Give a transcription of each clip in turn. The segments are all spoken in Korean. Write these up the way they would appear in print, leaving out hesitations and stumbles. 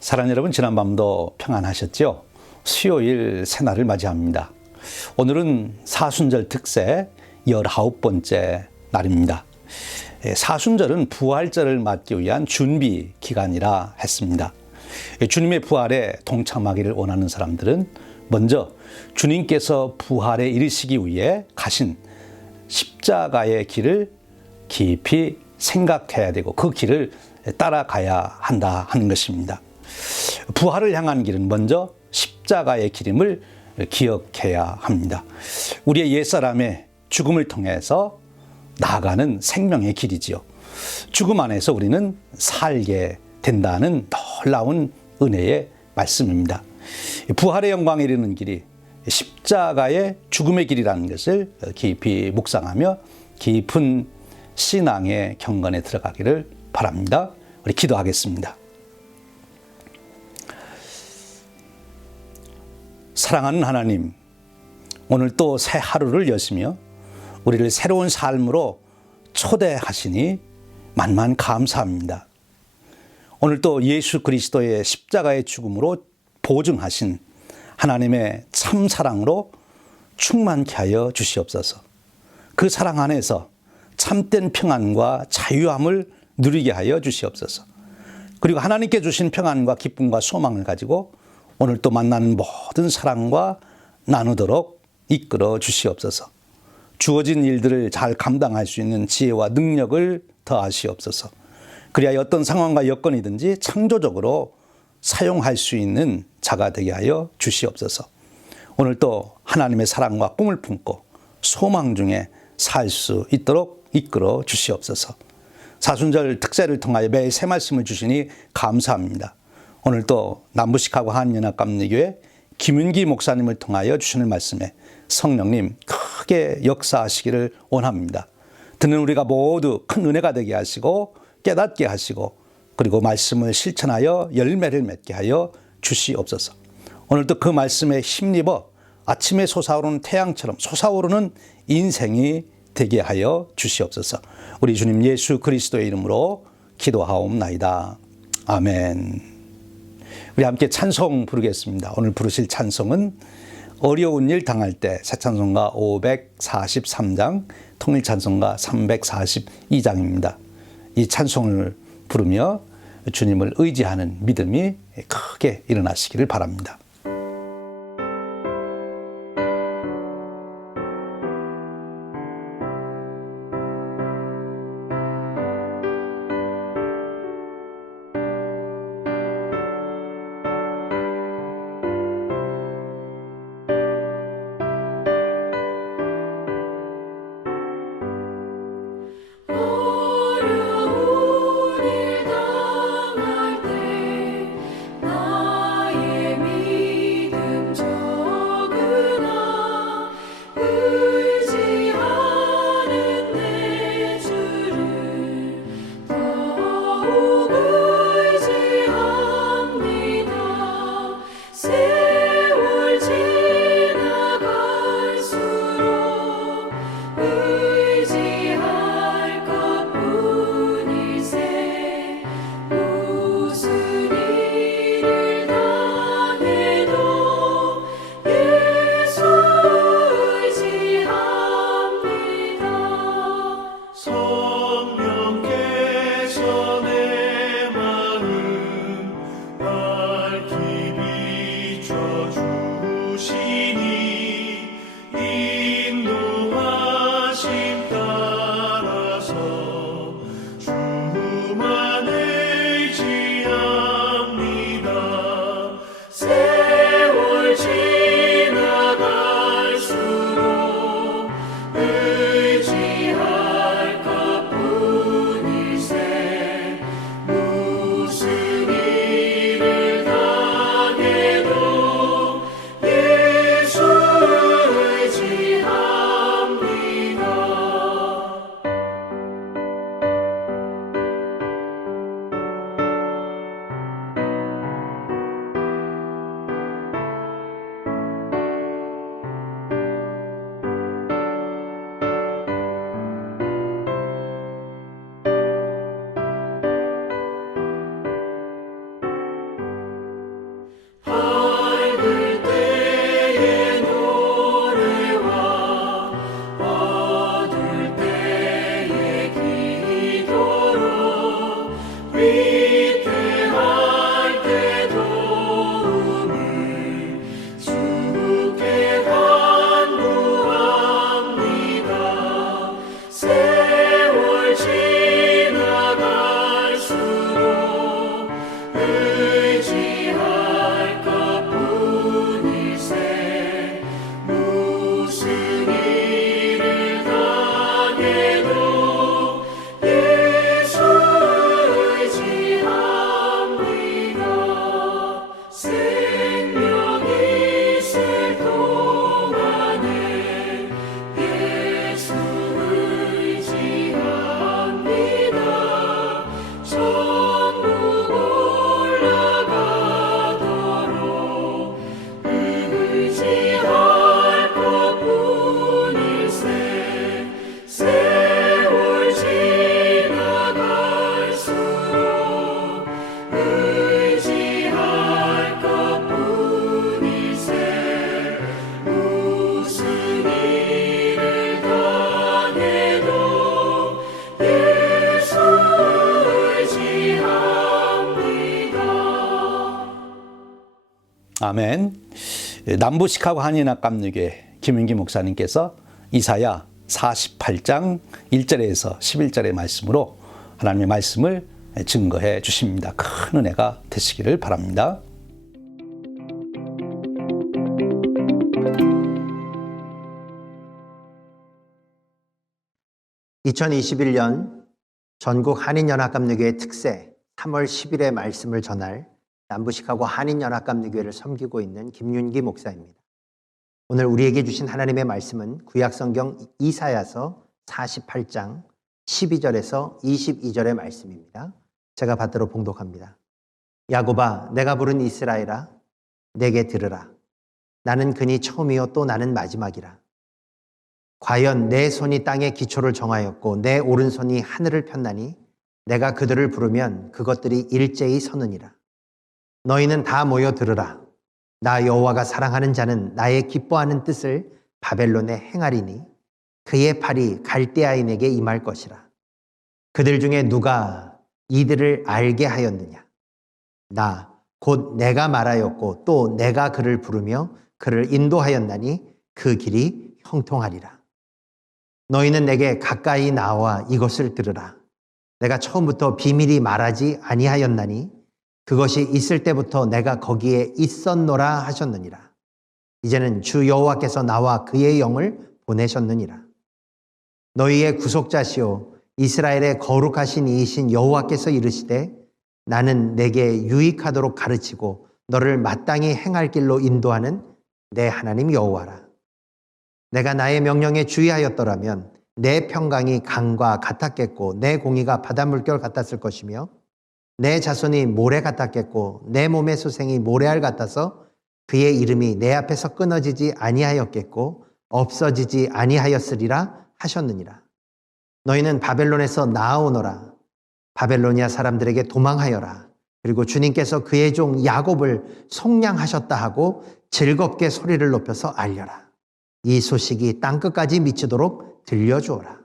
사랑하는 여러분, 지난밤도 평안하셨죠? 수요일 새날을 맞이합니다. 오늘은 사순절 특세 19번째 날입니다. 사순절은 부활절을 맞기 위한 준비 기간이라 했습니다. 주님의 부활에 동참하기를 원하는 사람들은 먼저 주님께서 부활에 이르시기 위해 가신 십자가의 길을 깊이 생각해야 되고 그 길을 따라가야 한다 하는 것입니다. 부활을 향한 길은 먼저 십자가의 길임을 기억해야 합니다. 우리의 옛사람의 죽음을 통해서 나아가는 생명의 길이지요. 죽음 안에서 우리는 살게 된다는 놀라운 은혜의 말씀입니다. 부활의 영광에 이르는 길이 십자가의 죽음의 길이라는 것을 깊이 묵상하며 깊은 신앙의 경건에 들어가기를 바랍니다. 우리 기도하겠습니다. 사랑하는 하나님, 오늘 또 새 하루를 여시며 우리를 새로운 삶으로 초대하시니 만만 감사합니다. 오늘 또 예수 그리스도의 십자가의 죽음으로 보증하신 하나님의 참 사랑으로 충만케 하여 주시옵소서. 그 사랑 안에서 참된 평안과 자유함을 누리게 하여 주시옵소서. 그리고 하나님께 주신 평안과 기쁨과 소망을 가지고 오늘 또 만나는 모든 사람과 나누도록 이끌어 주시옵소서. 주어진 일들을 잘 감당할 수 있는 지혜와 능력을 더하시옵소서. 그리하여 어떤 상황과 여건이든지 창조적으로 사용할 수 있는 자가 되게 하여 주시옵소서. 오늘 또 하나님의 사랑과 꿈을 품고 소망 중에 살 수 있도록 이끌어 주시옵소서. 사순절 특세를 통하여 매일 새 말씀을 주시니 감사합니다. 오늘 또 남부식하고 한연합감리교회 김윤기 목사님을 통하여 주시는 말씀에 성령님 크게 역사하시기를 원합니다. 듣는 우리가 모두 큰 은혜가 되게 하시고 깨닫게 하시고 그리고 말씀을 실천하여 열매를 맺게 하여 주시옵소서. 오늘도 그 말씀에 힘입어 아침에 솟아오르는 태양처럼 솟아오르는 인생이 되게 하여 주시옵소서. 우리 주님 예수 그리스도의 이름으로 기도하옵나이다. 아멘. 우리 함께 찬송 부르겠습니다. 오늘 부르실 찬송은 어려운 일 당할 때 새 찬송가 543장, 통일 찬송가 342장입니다. 이 찬송을 부르며 주님을 의지하는 믿음이 크게 일어나시기를 바랍니다. 어려운 일 당할 때 나의 아멘. 남부 시카고 한인학감리교회 김윤기 목사님께서 이사야 48장 1절에서 11절의 말씀으로 하나님의 말씀을 증거해 주십니다. 큰 은혜가 되시기를 바랍니다. (2021년) 전국 한인연합감리교회 특세 3월 10일의 말씀을 전할 남부시카고 한인연합감리교회를 섬기고 있는 김윤기 목사입니다. 오늘 우리에게 주신 하나님의 말씀은 구약성경 이사야서 48장 12절에서 22절의 말씀입니다. 제가 받들어 봉독합니다. 야곱아, 내가 부른 이스라엘아, 내게 들으라. 나는 그니 처음이요 또 나는 마지막이라. 과연 내 손이 땅에 기초를 정하였고 내 오른손이 하늘을 폈나니 내가 그들을 부르면 그것들이 일제히 서느니라. 너희는 다 모여 들으라. 나 여호와가 사랑하는 자는 나의 기뻐하는 뜻을 바벨론에 행하리니 그의 팔이 갈대아인에게 임할 것이라. 그들 중에 누가 이들을 알게 하였느냐? 나 곧 내가 말하였고 또 내가 그를 부르며 그를 인도하였나니 그 길이 형통하리라. 너희는 내게 가까이 나와 이것을 들으라. 내가 처음부터 비밀이 말하지 아니하였나니 그것이 있을 때부터 내가 거기에 있었노라 하셨느니라. 이제는 주 여호와께서 나와 그의 영을 보내셨느니라. 너희의 구속자시오 이스라엘의 거룩하신 이이신 여호와께서 이르시되 나는 내게 유익하도록 가르치고 너를 마땅히 행할 길로 인도하는 내 하나님 여호와라. 내가 나의 명령에 주의하였더라면 내 평강이 강과 같았겠고 내 공의가 바닷물결 같았을 것이며 내 자손이 모래 같았겠고 내 몸의 소생이 모래알 같아서 그의 이름이 내 앞에서 끊어지지 아니하였겠고 없어지지 아니하였으리라 하셨느니라. 너희는 바벨론에서 나아오너라. 바벨로니아 사람들에게 도망하여라. 그리고 주님께서 그의 종 야곱을 속량하셨다 하고 즐겁게 소리를 높여서 알려라. 이 소식이 땅끝까지 미치도록 들려주어라.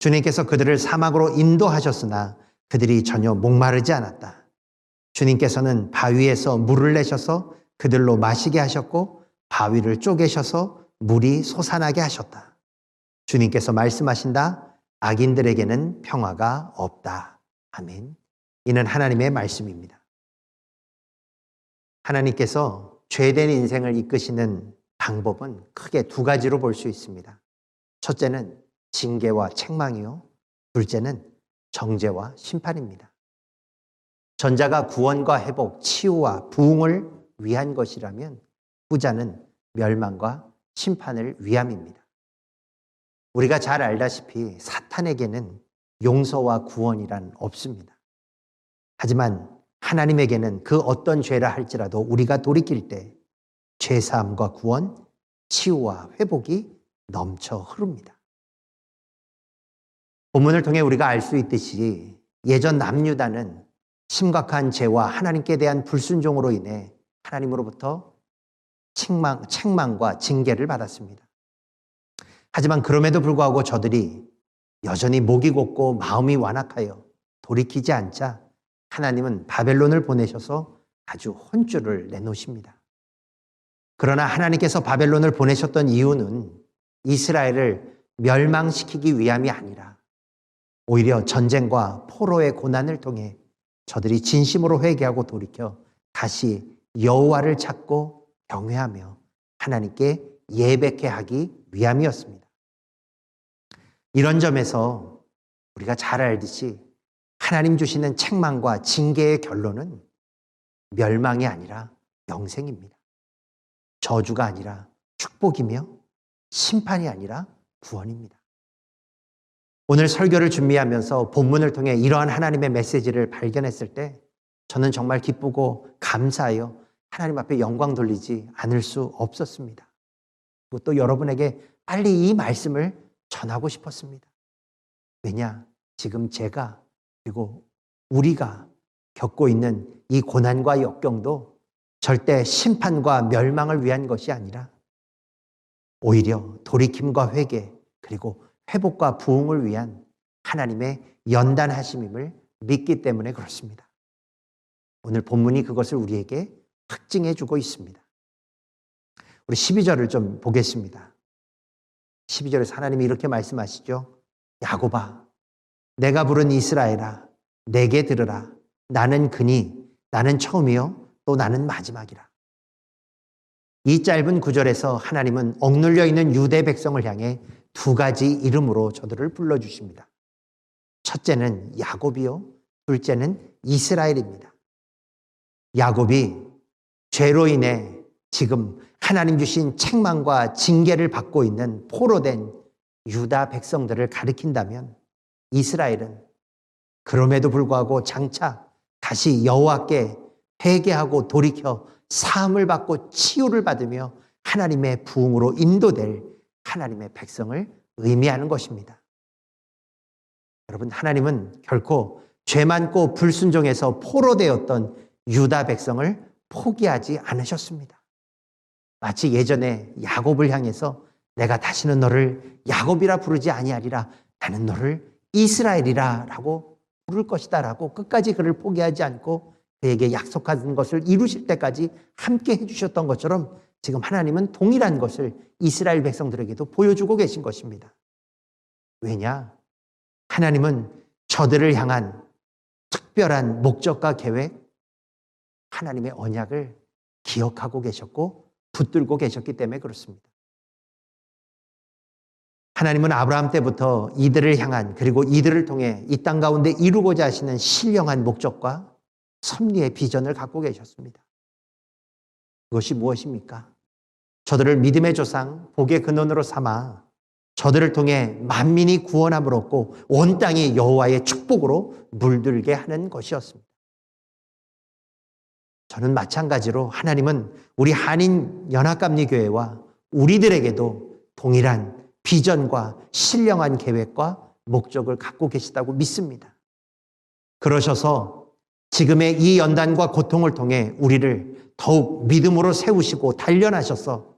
주님께서 그들을 사막으로 인도하셨으나 그들이 전혀 목마르지 않았다. 주님께서는 바위에서 물을 내셔서 그들로 마시게 하셨고 바위를 쪼개셔서 물이 솟아나게 하셨다. 주님께서 말씀하신다. 악인들에게는 평화가 없다. 아멘. 이는 하나님의 말씀입니다. 하나님께서 죄된 인생을 이끄시는 방법은 크게 두 가지로 볼 수 있습니다. 첫째는 징계와 책망이요. 둘째는 정죄와 심판입니다. 전자가 구원과 회복, 치유와 부흥을 위한 것이라면 후자는 멸망과 심판을 위함입니다. 우리가 잘 알다시피 사탄에게는 용서와 구원이란 없습니다. 하지만 하나님에게는 그 어떤 죄라 할지라도 우리가 돌이킬 때 죄사함과 구원, 치유와 회복이 넘쳐 흐릅니다. 본문을 통해 우리가 알 수 있듯이 예전 남유다는 심각한 죄와 하나님께 대한 불순종으로 인해 하나님으로부터 책망과 징계를 받았습니다. 하지만 그럼에도 불구하고 저들이 여전히 목이 곧고 마음이 완악하여 돌이키지 않자 하나님은 바벨론을 보내셔서 아주 혼쭐을 내놓으십니다. 그러나 하나님께서 바벨론을 보내셨던 이유는 이스라엘을 멸망시키기 위함이 아니라 오히려 전쟁과 포로의 고난을 통해 저들이 진심으로 회개하고 돌이켜 다시 여호와를 찾고 경외하며 하나님께 예배케 하기 위함이었습니다. 이런 점에서 우리가 잘 알듯이 하나님 주시는 책망과 징계의 결론은 멸망이 아니라 영생입니다. 저주가 아니라 축복이며 심판이 아니라 구원입니다. 오늘 설교를 준비하면서 본문을 통해 이러한 하나님의 메시지를 발견했을 때 저는 정말 기쁘고 감사하여 하나님 앞에 영광 돌리지 않을 수 없었습니다. 그리고 또 여러분에게 빨리 이 말씀을 전하고 싶었습니다. 왜냐? 지금 제가 그리고 우리가 겪고 있는 이 고난과 역경도 절대 심판과 멸망을 위한 것이 아니라 오히려 돌이킴과 회개 그리고 회복과 부흥을 위한 하나님의 연단하심임을 믿기 때문에 그렇습니다. 오늘 본문이 그것을 우리에게 확증해 주고 있습니다. 우리 12절을 좀 보겠습니다. 12절에서 하나님이 이렇게 말씀하시죠. 야곱아, 내가 부른 이스라엘아, 내게 들으라. 나는 그니, 나는 처음이요, 또 나는 마지막이라. 이 짧은 구절에서 하나님은 억눌려 있는 유대 백성을 향해 두 가지 이름으로 저들을 불러주십니다. 첫째는 야곱이요, 둘째는 이스라엘입니다. 야곱이 죄로 인해 지금 하나님 주신 책망과 징계를 받고 있는 포로된 유다 백성들을 가리킨다면, 이스라엘은 그럼에도 불구하고 장차 다시 여호와께 회개하고 돌이켜 사함을 받고 치유를 받으며 하나님의 부흥으로 인도될 하나님의 백성을 의미하는 것입니다. 여러분, 하나님은 결코 죄 많고 불순종해서 포로되었던 유다 백성을 포기하지 않으셨습니다. 마치 예전에 야곱을 향해서 내가 다시는 너를 야곱이라 부르지 아니하리라, 나는 너를 이스라엘이라 라고 부를 것이다 라고 끝까지 그를 포기하지 않고 그에게 약속한 것을 이루실 때까지 함께 해주셨던 것처럼 지금 하나님은 동일한 것을 이스라엘 백성들에게도 보여주고 계신 것입니다. 왜냐? 하나님은 저들을 향한 특별한 목적과 계획, 하나님의 언약을 기억하고 계셨고 붙들고 계셨기 때문에 그렇습니다. 하나님은 아브라함 때부터 이들을 향한, 그리고 이들을 통해 이 땅 가운데 이루고자 하시는 신령한 목적과 섭리의 비전을 갖고 계셨습니다. 그것이 무엇입니까? 저들을 믿음의 조상, 복의 근원으로 삼아 저들을 통해 만민이 구원함을 얻고 온 땅이 여호와의 축복으로 물들게 하는 것이었습니다. 저는 마찬가지로 하나님은 우리 한인연합감리교회와 우리들에게도 동일한 비전과 신령한 계획과 목적을 갖고 계시다고 믿습니다. 그러셔서 지금의 이 연단과 고통을 통해 우리를 더욱 믿음으로 세우시고 단련하셔서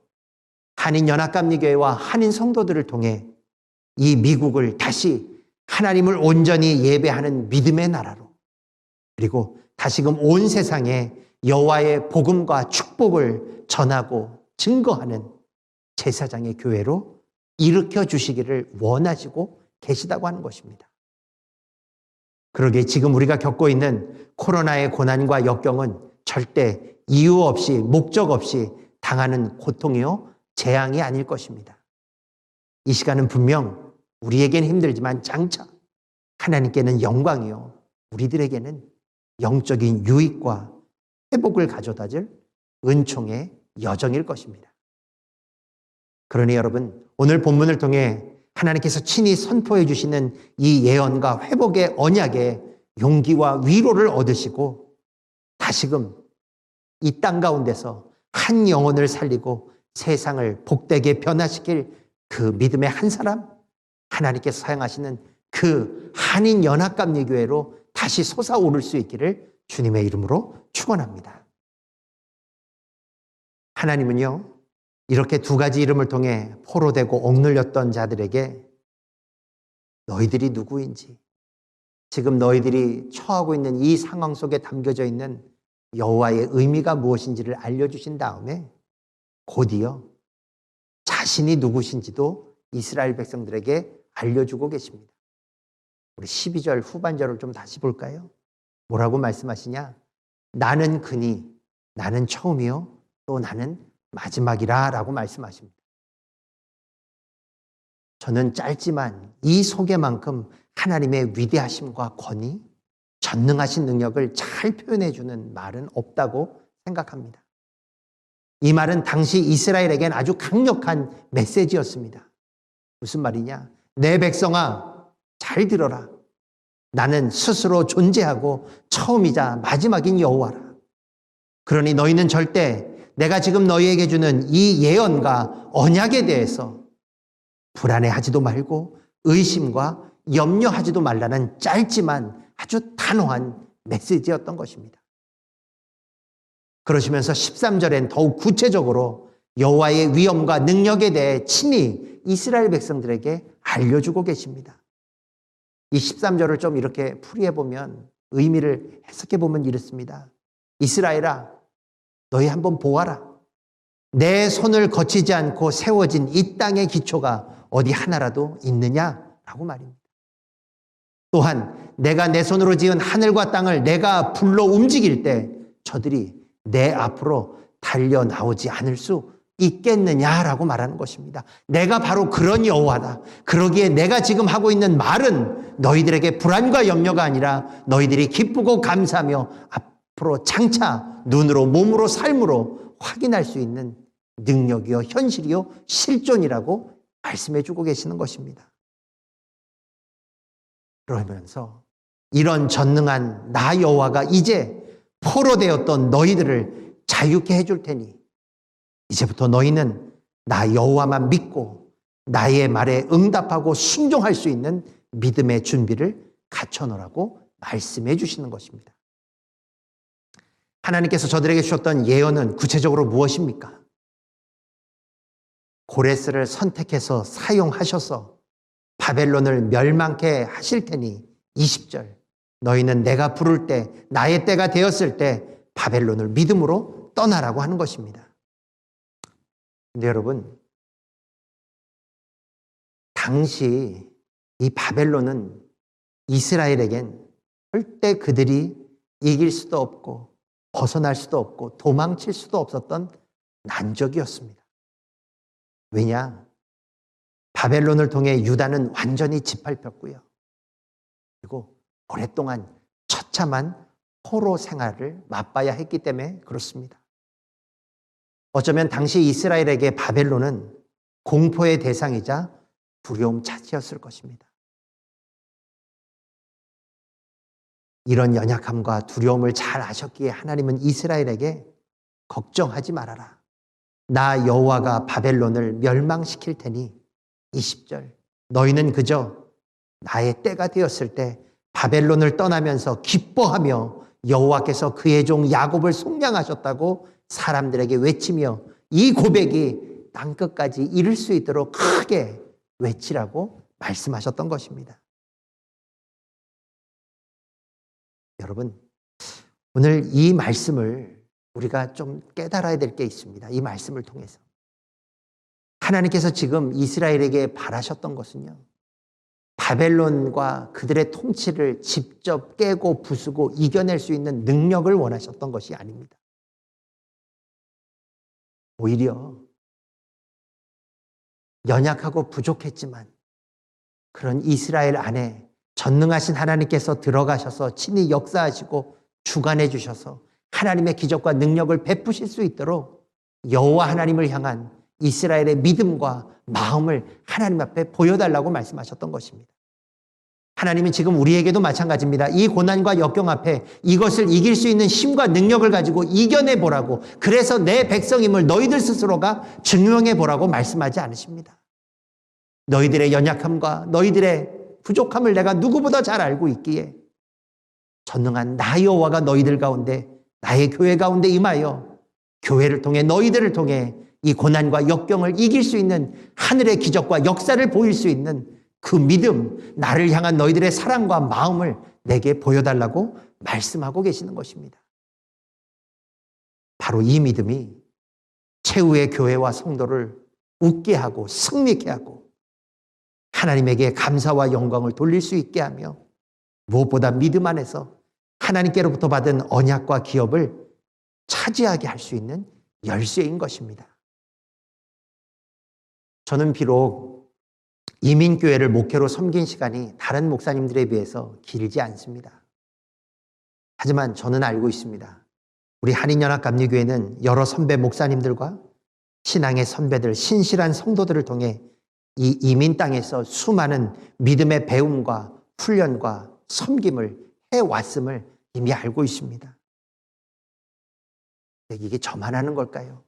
한인연합감리교회와 한인 성도들을 통해 이 미국을 다시 하나님을 온전히 예배하는 믿음의 나라로, 그리고 다시금 온 세상에 여호와의 복음과 축복을 전하고 증거하는 제사장의 교회로 일으켜 주시기를 원하시고 계시다고 하는 것입니다. 그러기에 지금 우리가 겪고 있는 코로나의 고난과 역경은 절대 이유 없이, 목적 없이 당하는 고통이요, 재앙이 아닐 것입니다. 이 시간은 분명 우리에게는 힘들지만 장차 하나님께는 영광이요, 우리들에게는 영적인 유익과 회복을 가져다 줄 은총의 여정일 것입니다. 그러니 여러분, 오늘 본문을 통해 하나님께서 친히 선포해 주시는 이 예언과 회복의 언약에 용기와 위로를 얻으시고 다시금 이 땅 가운데서 한 영혼을 살리고 세상을 복되게 변화시킬 그 믿음의 한 사람, 하나님께서 사용하시는 그 한인연합감리교회로 다시 솟아오를 수 있기를 주님의 이름으로 축원합니다. 하나님은요, 이렇게 두 가지 이름을 통해 포로되고 억눌렸던 자들에게 너희들이 누구인지, 지금 너희들이 처하고 있는 이 상황 속에 담겨져 있는 여호와의 의미가 무엇인지를 알려주신 다음에 곧이어 자신이 누구신지도 이스라엘 백성들에게 알려주고 계십니다. 우리 12절 후반절을 좀 다시 볼까요? 뭐라고 말씀하시냐? 나는 그니, 나는 처음이요, 또 나는 마지막이라 라고 말씀하십니다. 저는 짧지만 이 소개만큼 하나님의 위대하심과 권위, 전능하신 능력을 잘 표현해주는 말은 없다고 생각합니다. 이 말은 당시 이스라엘에겐 아주 강력한 메시지였습니다. 무슨 말이냐? 내 백성아, 잘 들어라. 나는 스스로 존재하고 처음이자 마지막인 여호와라. 그러니 너희는 절대 내가 지금 너희에게 주는 이 예언과 언약에 대해서 불안해하지도 말고 의심과 염려하지도 말라는 짧지만 아주 단호한 메시지였던 것입니다. 그러시면서 13절엔 더욱 구체적으로 여호와의 위엄과 능력에 대해 친히 이스라엘 백성들에게 알려주고 계십니다. 이 13절을 좀 이렇게 풀이해보면, 의미를 해석해보면 이렇습니다. 이스라엘아, 너희 한번 보아라. 내 손을 거치지 않고 세워진 이 땅의 기초가 어디 하나라도 있느냐라고 말입니다. 또한 내가 내 손으로 지은 하늘과 땅을 내가 불러 움직일 때 저들이 내 앞으로 달려 나오지 않을 수 있겠느냐라고 말하는 것입니다. 내가 바로 그런 여호와다. 그러기에 내가 지금 하고 있는 말은 너희들에게 불안과 염려가 아니라 너희들이 기쁘고 감사하며 앞으로 장차 눈으로 몸으로 삶으로 확인할 수 있는 능력이요 현실이요 실존이라고 말씀해 주고 계시는 것입니다. 그러면서 이런 전능한 나 여호와가 이제 포로되었던 너희들을 자유케 해줄 테니 이제부터 너희는 나 여호와만 믿고 나의 말에 응답하고 순종할 수 있는 믿음의 준비를 갖춰놓으라고 말씀해 주시는 것입니다. 하나님께서 저들에게 주셨던 예언은 구체적으로 무엇입니까? 고레스를 선택해서 사용하셔서 바벨론을 멸망케 하실 테니 20절 너희는 내가 부를 때 나의 때가 되었을 때 바벨론을 믿음으로 떠나라고 하는 것입니다. 근데 여러분, 당시 이 바벨론은 이스라엘에겐 절대 그들이 이길 수도 없고 벗어날 수도 없고 도망칠 수도 없었던 난적이었습니다. 왜냐? 바벨론을 통해 유다는 완전히 짓밟혔고요. 그리고 오랫동안 처참한 포로 생활을 맛봐야 했기 때문에 그렇습니다. 어쩌면 당시 이스라엘에게 바벨론은 공포의 대상이자 두려움 자체였을 것입니다. 이런 연약함과 두려움을 잘 아셨기에 하나님은 이스라엘에게 걱정하지 말아라. 나 여호와가 바벨론을 멸망시킬 테니 20절 너희는 그저 나의 때가 되었을 때 바벨론을 떠나면서 기뻐하며 여호와께서 그의 종 야곱을 속량하셨다고 사람들에게 외치며 이 고백이 땅끝까지 이를 수 있도록 크게 외치라고 말씀하셨던 것입니다. 여러분, 오늘 이 말씀을 우리가 좀 깨달아야 될 게 있습니다. 이 말씀을 통해서. 하나님께서 지금 이스라엘에게 바라셨던 것은요, 바벨론과 그들의 통치를 직접 깨고 부수고 이겨낼 수 있는 능력을 원하셨던 것이 아닙니다. 오히려 연약하고 부족했지만 그런 이스라엘 안에 전능하신 하나님께서 들어가셔서 친히 역사하시고 주관해 주셔서 하나님의 기적과 능력을 베푸실 수 있도록 여호와 하나님을 향한 이스라엘의 믿음과 마음을 하나님 앞에 보여달라고 말씀하셨던 것입니다. 하나님은 지금 우리에게도 마찬가지입니다. 이 고난과 역경 앞에 이것을 이길 수 있는 힘과 능력을 가지고 이겨내 보라고, 그래서 내 백성임을 너희들 스스로가 증명해 보라고 말씀하지 않으십니다. 너희들의 연약함과 너희들의 부족함을 내가 누구보다 잘 알고 있기에 전능한 나 여호와가 너희들 가운데, 나의 교회 가운데 임하여 교회를 통해 너희들을 통해 이 고난과 역경을 이길 수 있는 하늘의 기적과 역사를 보일 수 있는 그 믿음, 나를 향한 너희들의 사랑과 마음을 내게 보여달라고 말씀하고 계시는 것입니다. 바로 이 믿음이 최후의 교회와 성도를 웃게 하고 승리케 하고 하나님에게 감사와 영광을 돌릴 수 있게 하며 무엇보다 믿음 안에서 하나님께로부터 받은 언약과 기업을 차지하게 할 수 있는 열쇠인 것입니다. 저는 비록 이민교회를 목회로 섬긴 시간이 다른 목사님들에 비해서 길지 않습니다. 하지만 저는 알고 있습니다. 우리 한인연합감리교회는 여러 선배 목사님들과 신앙의 선배들, 신실한 성도들을 통해 이 이민 땅에서 수많은 믿음의 배움과 훈련과 섬김을 해왔음을 이미 알고 있습니다. 이게 저만 하는 걸까요?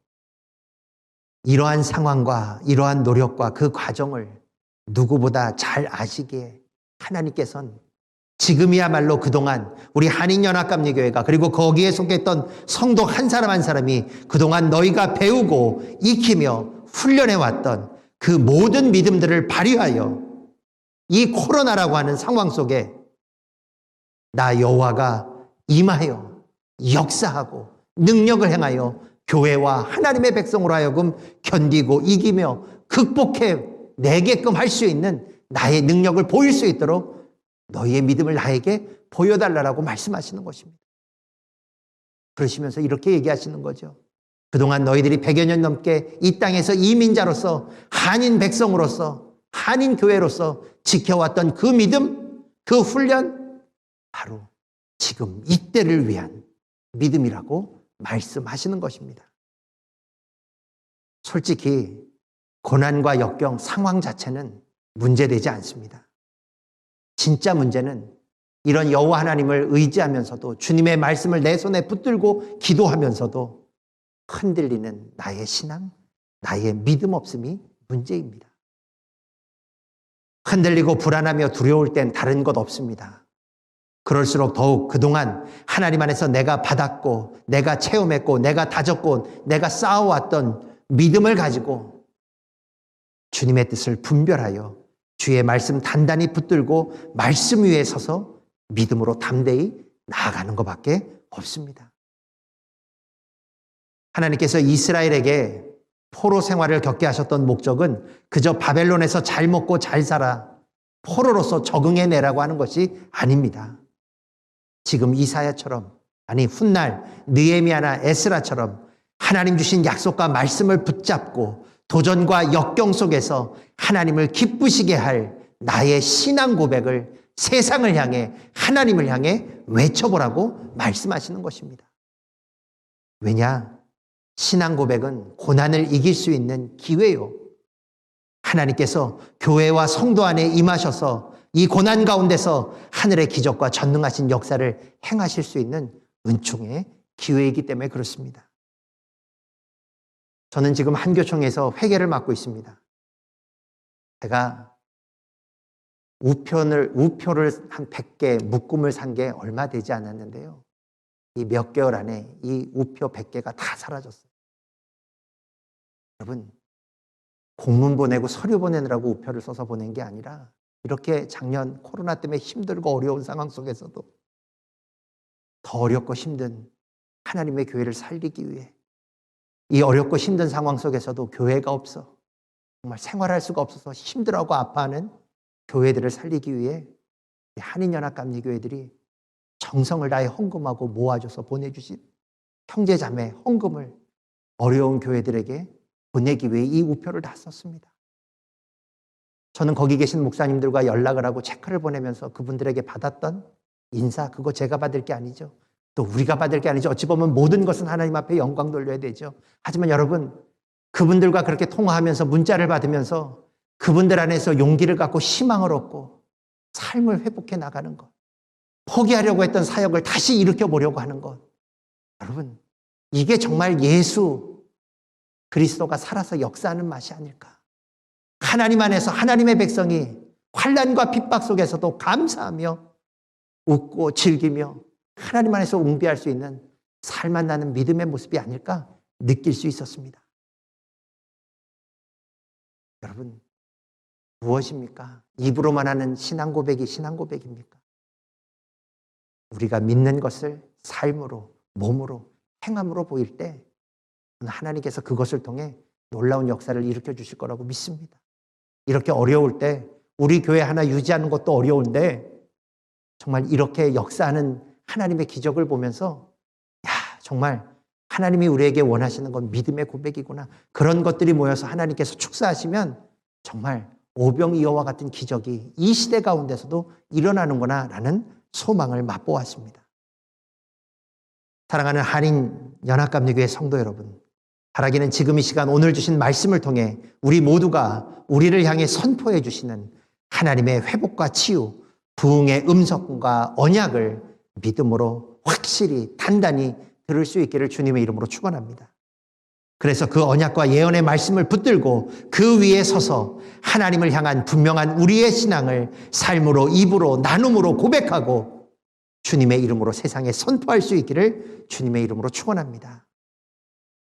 이러한 상황과 이러한 노력과 그 과정을 누구보다 잘 아시기에 하나님께서는 지금이야말로 그동안 우리 한인연합감리교회가 그리고 거기에 속했던 성도 한 사람 한 사람이 그동안 너희가 배우고 익히며 훈련해왔던 그 모든 믿음들을 발휘하여 이 코로나라고 하는 상황 속에 나 여호와가 임하여 역사하고 능력을 행하여 교회와 하나님의 백성으로 하여금 견디고 이기며 극복해 내게끔 할 수 있는 나의 능력을 보일 수 있도록 너희의 믿음을 나에게 보여달라고 말씀하시는 것입니다. 그러시면서 이렇게 얘기하시는 거죠. 그동안 너희들이 100여 년 넘게 이 땅에서 이민자로서 한인 백성으로서 한인 교회로서 지켜왔던 그 믿음, 그 훈련, 바로 지금 이때를 위한 믿음이라고 말씀하시는 것입니다. 솔직히 고난과 역경, 상황 자체는 문제되지 않습니다. 진짜 문제는 이런 여호와 하나님을 의지하면서도 주님의 말씀을 내 손에 붙들고 기도하면서도 흔들리는 나의 신앙, 나의 믿음 없음이 문제입니다. 흔들리고 불안하며 두려울 땐 다른 것 없습니다. 그럴수록 더욱 그동안 하나님 안에서 내가 받았고 내가 체험했고 내가 다졌고 내가 쌓아왔던 믿음을 가지고 주님의 뜻을 분별하여 주의 말씀 단단히 붙들고 말씀 위에 서서 믿음으로 담대히 나아가는 것밖에 없습니다. 하나님께서 이스라엘에게 포로 생활을 겪게 하셨던 목적은 그저 바벨론에서 잘 먹고 잘 살아 포로로서 적응해내라고 하는 것이 아닙니다. 지금 이사야처럼, 아니 훗날 느헤미야나 에스라처럼 하나님 주신 약속과 말씀을 붙잡고 도전과 역경 속에서 하나님을 기쁘시게 할 나의 신앙 고백을 세상을 향해, 하나님을 향해 외쳐보라고 말씀하시는 것입니다. 왜냐? 신앙 고백은 고난을 이길 수 있는 기회요. 하나님께서 교회와 성도 안에 임하셔서 이 고난 가운데서 하늘의 기적과 전능하신 역사를 행하실 수 있는 은총의 기회이기 때문에 그렇습니다. 저는 지금 한교총에서 회계를 맡고 있습니다. 제가 우표를 한 100개 묶음을 산 게 얼마 되지 않았는데요. 이 몇 개월 안에 이 우표 100개가 다 사라졌어요. 여러분, 공문 보내고 서류 보내느라고 우표를 써서 보낸 게 아니라 이렇게 작년 코로나 때문에 힘들고 어려운 상황 속에서도 더 어렵고 힘든 하나님의 교회를 살리기 위해 이 어렵고 힘든 상황 속에서도 교회가 없어 정말 생활할 수가 없어서 힘들어하고 아파하는 교회들을 살리기 위해 한인연합감리교회들이 정성을 다해 헌금하고 모아줘서 보내주신 형제자매 헌금을 어려운 교회들에게 보내기 위해 이 우표를 다 썼습니다. 저는 거기 계신 목사님들과 연락을 하고 체크를 보내면서 그분들에게 받았던 인사, 그거 제가 받을 게 아니죠. 또 우리가 받을 게 아니죠. 어찌 보면 모든 것은 하나님 앞에 영광 돌려야 되죠. 하지만 여러분, 그분들과 그렇게 통화하면서 문자를 받으면서 그분들 안에서 용기를 갖고 희망을 얻고 삶을 회복해 나가는 것, 포기하려고 했던 사역을 다시 일으켜 보려고 하는 것, 여러분, 이게 정말 예수 그리스도가 살아서 역사하는 맛이 아닐까. 하나님 안에서 하나님의 백성이 환난과 핍박 속에서도 감사하며 웃고 즐기며 하나님 안에서 웅비할 수 있는 살만 나는 믿음의 모습이 아닐까 느낄 수 있었습니다. 여러분, 무엇입니까? 입으로만 하는 신앙 고백이 신앙 고백입니까? 우리가 믿는 것을 삶으로, 몸으로, 행함으로 보일 때 하나님께서 그것을 통해 놀라운 역사를 일으켜 주실 거라고 믿습니다. 이렇게 어려울 때 우리 교회 하나 유지하는 것도 어려운데 정말 이렇게 역사하는 하나님의 기적을 보면서 야, 정말 하나님이 우리에게 원하시는 건 믿음의 고백이구나. 그런 것들이 모여서 하나님께서 축사하시면 정말 오병이어와 같은 기적이 이 시대 가운데서도 일어나는구나 라는 소망을 맛보았습니다. 사랑하는 한인연합감리교회 성도 여러분, 바라기는 지금 이 시간 오늘 주신 말씀을 통해 우리 모두가 우리를 향해 선포해 주시는 하나님의 회복과 치유, 부흥의 음성과 언약을 믿음으로 확실히 단단히 들을 수 있기를 주님의 이름으로 축원합니다. 그래서 그 언약과 예언의 말씀을 붙들고 그 위에 서서 하나님을 향한 분명한 우리의 신앙을 삶으로, 입으로, 나눔으로 고백하고 주님의 이름으로 세상에 선포할 수 있기를 주님의 이름으로 축원합니다.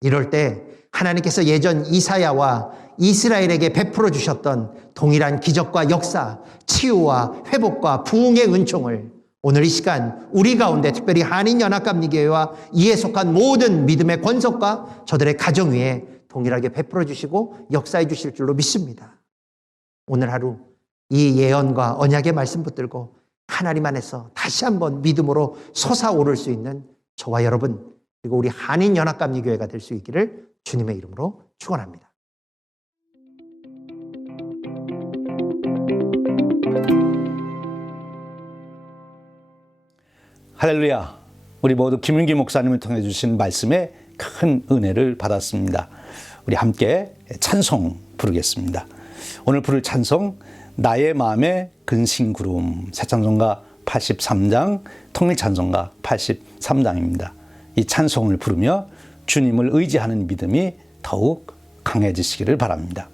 이럴 때 하나님께서 예전 이사야와 이스라엘에게 베풀어 주셨던 동일한 기적과 역사, 치유와 회복과 부흥의 은총을 오늘 이 시간 우리 가운데 특별히 한인연합감리교회와 이에 속한 모든 믿음의 권속과 저들의 가정 위에 동일하게 베풀어 주시고 역사해 주실 줄로 믿습니다. 오늘 하루 이 예언과 언약의 말씀 붙들고 하나님 안에서 다시 한번 믿음으로 솟아오를 수 있는 저와 여러분 그리고 우리 한인연합감리교회가 될 수 있기를 주님의 이름으로 축원합니다. 할렐루야. 우리 모두 김윤기 목사님을 통해 주신 말씀에 큰 은혜를 받았습니다. 우리 함께 찬송 부르겠습니다. 오늘 부를 찬송 나의 마음의 근심구름 새 찬송가 83장 통일찬송가 83장입니다. 이 찬송을 부르며 주님을 의지하는 믿음이 더욱 강해지시기를 바랍니다.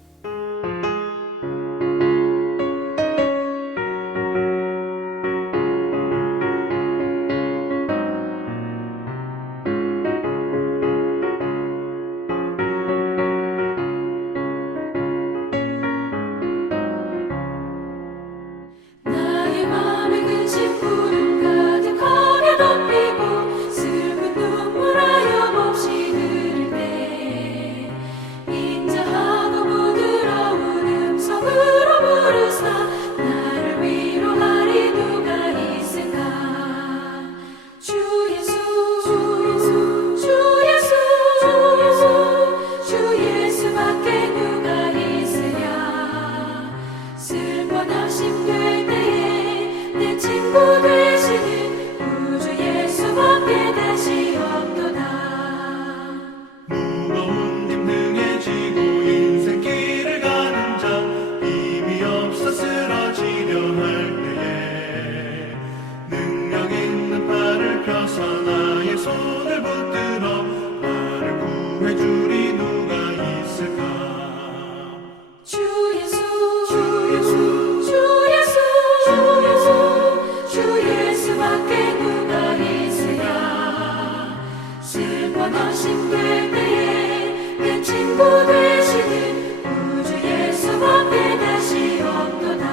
나의 맘에 근심 구름 가득하게 덮이고 슬픈 눈물 하염없이 흐를 때 인자하고 부드러운 음성으로 부르사 나를 위로하리 누가 있을까 주 예수 주 예수밖에 누가 있으랴 슬퍼 낙심될 때에 내 친구 되시는 구주 예수밖에 다시 없도다 무거운 짐 등에 지고 인생길을 가는 자 힘이 없어 쓰러지려 할 때에 능력 있는 팔을 펴서 나의 손을 붙들어 나를 구해주리 누가 있을까 주 예수밖에 누가 있으랴 슬퍼 낙심될 때에 내 친구 되시는 구주 예수밖에 다시 없도다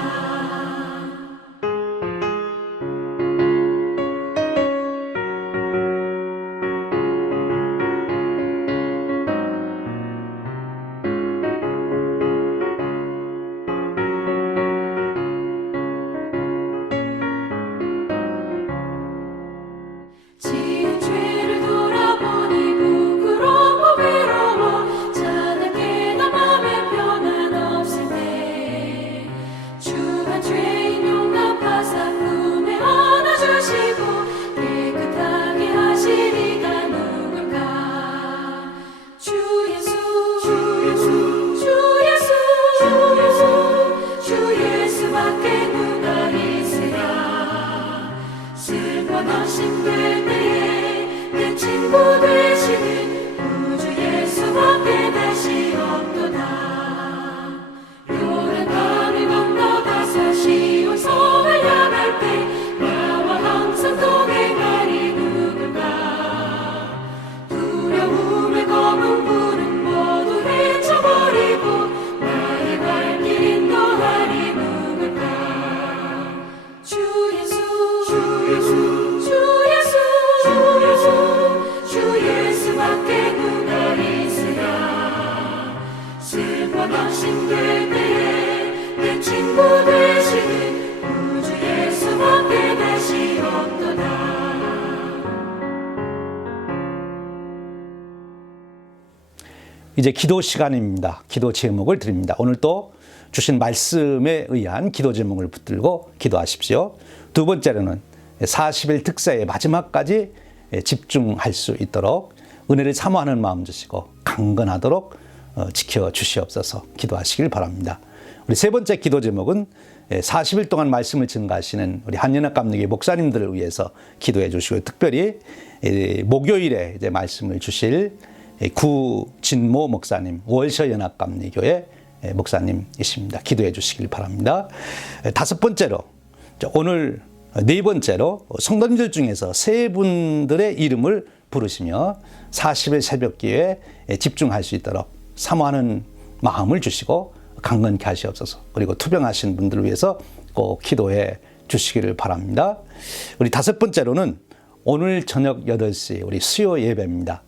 지은 죄를 돌아보니 부끄럽고 외로워 자나깨 나 맘에 평안 없을 때 주한 죄인 용납하사 품에 안아주시고 깨끗하게 하시리가 누굴까 주 예수밖에 누가 있으랴 슬퍼 낙심될 때에 내 친구 되시는 구주 예수밖에 다시 없도다 요란강을 건너가서 시온 성을 향할 때 나와 항상 동행하리 누굴까 두려움의 검은 불은 모두 헤쳐버리고 나의 발길 인도하리 누굴까 주 예수밖에 누가 있으랴 슬퍼 낙심될 때에 내 친구 되시는 구주 예수밖에 다시 없도다 이제 기도 시간입니다. 기도 제목을 드립니다. 오늘 또 주신 말씀에 의한 기도 제목을 붙들고 기도하십시오. 두 번째로는 40일 특사의 마지막까지 집중할 수 있도록 은혜를 사모하는 마음 주시고 강건하도록 지켜주시옵소서 기도하시길 바랍니다. 우리 세 번째 기도 제목은 40일 동안 말씀을 증가하시는 우리 한연합감리교회 목사님들을 위해서 기도해 주시고 특별히 목요일에 이제 말씀을 주실 구진모 목사님 월셔 연합감리교회 목사님이십니다. 기도해 주시길 바랍니다. 다섯 번째로 오늘 네 번째로 성도님들 중에서 세 분들의 이름을 부르시며 40일 새벽기에 집중할 수 있도록 사모하는 마음을 주시고 강건케 하시옵소서. 그리고 투병하신 분들을 위해서 꼭 기도해 주시기를 바랍니다. 우리 다섯 번째로는 오늘 저녁 8시 우리 수요 예배입니다.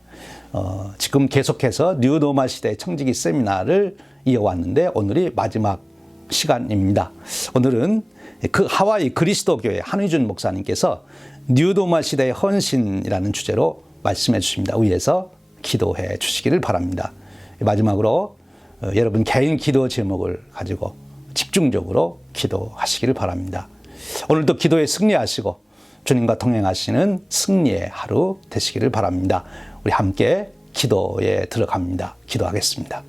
지금 계속해서 뉴노마 시대 청지기 세미나를 이어왔는데 오늘이 마지막 시간입니다. 오늘은 그 하와이 그리스도교회 한의준 목사님께서 뉴노마 시대의 헌신이라는 주제로 말씀해 주십니다. 위에서 기도해 주시기를 바랍니다. 마지막으로 여러분 개인 기도 제목을 가지고 집중적으로 기도하시기를 바랍니다. 오늘도 기도에 승리하시고 주님과 동행하시는 승리의 하루 되시기를 바랍니다. 우리 함께 기도에 들어갑니다. 기도하겠습니다.